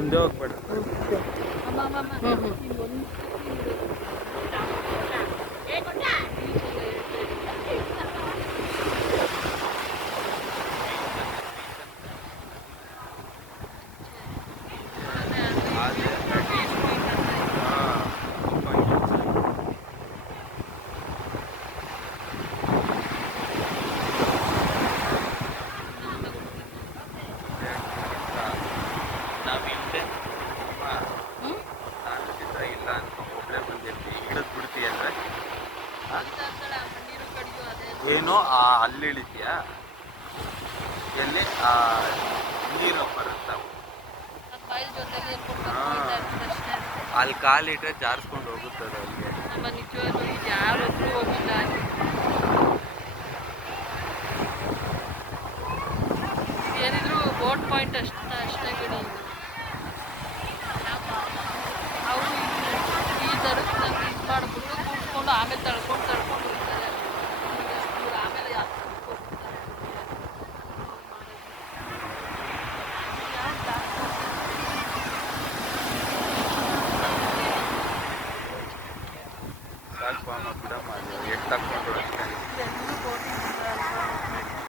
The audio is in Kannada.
ಮುಂದೆ ಹೋಗ್ಬೇಡ. ಏನೋ ಅಲ್ಲಿ ಇಳಿದ್ಯಾ ಎಲ್ಲಿ ನೀರು ಬರುತ್ತಾವ ಅಲ್ಲಿ ಕಾಲಿಟ್ರೆ ಜಾರಿಸ್ಕೊಂಡು ಹೋಗುತ್ತದೆ ಅಲ್ಲಿಗೆ. ಏನಿದ್ರು ಬೋಟ್ ಪಾಯಿಂಟ್ ಅಷ್ಟೇ ಗಡಿ. ಅವರು ಈ ಥರಕ್ಕೆ ನಮ್ಗೆ ಇದು ಮಾಡಿಬಿಟ್ಟು ಕೂತ್ಕೊಂಡು ಆಮೇಲೆ ತಳ್ಕೊಂಡು ಹೋಗ್ತಾರೆ. ಆಮೇಲೆ ಸಾಕು ಬಿಡಮ್ಮ, ಎಷ್ಟು ತಕ್ಕೊಂಡು